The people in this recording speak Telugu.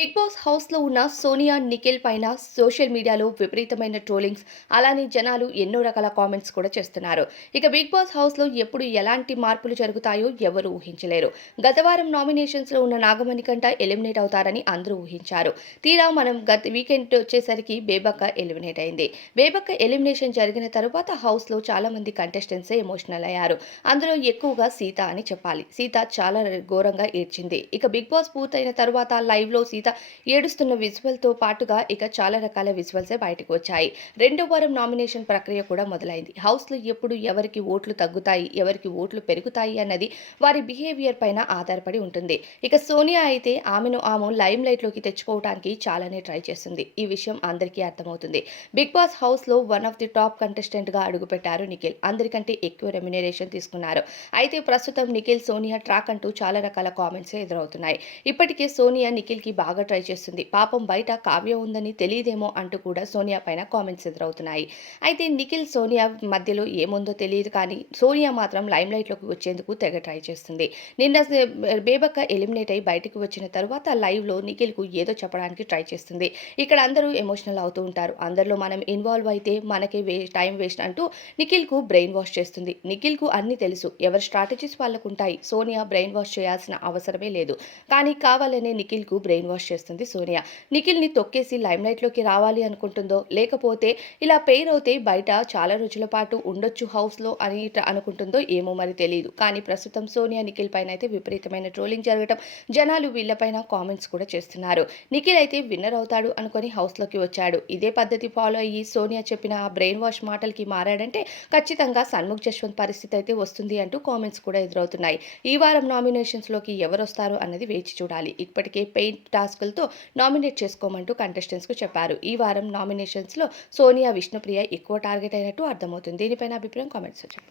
బిగ్ బాస్ హౌస్‌లో ఉన్న సోనియా, నిఖిల్ పైన సోషల్ మీడియాలో విపరీతమైన ట్రోలింగ్స్, అలానే జనాలు ఎన్నో రకాల కామెంట్స్ కూడా చేస్తున్నారు. ఇక బిగ్ బాస్ హౌస్‌లో ఎప్పుడు ఎలాంటి మార్పులు జరుగుతాయో ఎవరు ఊహించలేరు. గత వారం నామినేషన్స్‌లో ఉన్న నాగమణికంఠ ఎలిమినేట్ అవుతారని అందరూ ఊహించారు. తీరా మనం గత వీకెండ్ వచ్చేసరికి బేబక్క ఎలిమినేట్ అయింది. బేబక్క ఎలిమినేషన్ జరిగిన తరువాత హౌస్‌లో చాలామంది కంటెస్టెంట్సే ఎమోషనల్ అయ్యారు. అందులో ఎక్కువగా సీత అని చెప్పాలి. సీత చాలా ఘోరంగా ఏడ్చింది. ఇక బిగ్ బాస్ పూర్తయిన తరువాత లైవ్‌లో సీత ఏడుస్తున్న విజువల్‌తో పాటుగా ఇక చాలా రకాల విజువల్సే బయటకు వచ్చాయి. రెండో వారం నామినేషన్ ప్రక్రియ కూడా మొదలైంది. హౌస్‌లో ఎప్పుడు ఎవరికి ఓట్లు తగ్గుతాయి, ఎవరికి ఓట్లు పెరుగుతాయి అన్నది వారి బిహేవియర్ పైన ఆధారపడి ఉంటుంది. ఇక సోనియా అయితే ఆమె లైమ్ లైట్‌లోకి తెచ్చుకోవడానికి చాలానే ట్రై చేస్తుంది. ఈ విషయం అందరికీ అర్థమవుతుంది. బిగ్ బాస్ హౌస్‌లో వన్ ఆఫ్ ది టాప్ కంటెస్టెంట్‌గా అడుగుపెట్టారు నిఖిల్. అందరికంటే ఎక్కువ రెమ్యునరేషన్ తీసుకున్నారు. అయితే ప్రస్తుతం నిఖిల్, సోనియా ట్రాక్ అంటూ చాలా రకాల కామెంట్సే ఎదురవుతున్నాయి. ఇప్పటికే సోనియా నిఖిల్‌కి బాగా ట్రై చేస్తుంది. పాపం బయట కావ్య ఉందని తెలీదేమో అంటూ కూడా సోనియా పైన కామెంట్స్ ఎదురవుతున్నాయి. అయితే నిఖిల్, సోనియా మధ్యలో ఏముందో తెలియదు కానీ సోనియా మాత్రం లైమ్‌లైట్‌లోకి వచ్చేందుకు తెగ ట్రై చేస్తుంది. నిన్న బేబక్క ఎలిమినేట్ అయ్యి బయటకు వచ్చిన తరువాత లైవ్‌లో నిఖిల్‌కు ఏదో చెప్పడానికి ట్రై చేస్తుంది. ఇక్కడ అందరూ ఎమోషనల్ అవుతూ ఉంటారు. అందరిలో మనం ఇన్వాల్వ్ అయితే మనకే టైం వేస్ట్ అంటూ నిఖిల్‌కు బ్రెయిన్ వాష్ చేస్తుంది. నిఖిల్‌కు అన్నీ తెలుసు. ఎవరి స్ట్రాటజీస్ వాళ్ళకుంటాయి. సోనియా బ్రెయిన్ వాష్ చేయాల్సిన అవసరమే లేదు. కానీ కావాలనే నిఖిల్‌కు బ్రెయిన్ వాష్ చేస్తుంది సోనియా. నిఖిల్‌ని తొక్కేసి లైమ్‌లైట్‌లోకి రావాలి అనుకుంటుందో, లేకపోతే ఇలా పెయిర్ అవుతే బయట చాలా రోజుల పాటు ఉండొచ్చు హౌస్‌లో అని అనుకుంటుందో ఏమో మరి తెలీదు. కానీ ప్రస్తుతం సోనియా, నిఖిల్ పైన అయితే విపరీతమైన ట్రోలింగ్ జరగటం, జనాలు వీళ్ళపైన కామెంట్స్ కూడా చేస్తున్నారు. నిఖిల్ అయితే విన్నర్ అవుతాడు అనుకొని హౌస్‌లోకి వచ్చాడు. ఇదే పద్ధతి ఫాలో అయ్యి సోనియా చెప్పిన ఆ బ్రెయిన్ వాష్ మాటలకి మారాడంటే ఖచ్చితంగా సన్ముఖ్ జశ్వంత్ పరిస్థితి అయితే వస్తుంది అంటూ కామెంట్స్ కూడా ఎదురవుతున్నాయి. ఈ వారం నామినేషన్స్‌లోకి ఎవరొస్తారు అన్నది వేచి చూడాలి. ఇప్పటికే పెయిడ్ టాస్కులతో నామినేట్ చేసుకోమంటూ కంటెస్టెంట్స్‌కు చెప్పారు. ఈ వారం నామినేషన్స్‌లో సోనియా, విష్ణుప్రియ ఎక్కువ టార్గెట్ అయినట్టు అర్థమవుతుంది. దీనిపైన అభిప్రాయం కామెంట్స్‌లో చెప్పండి.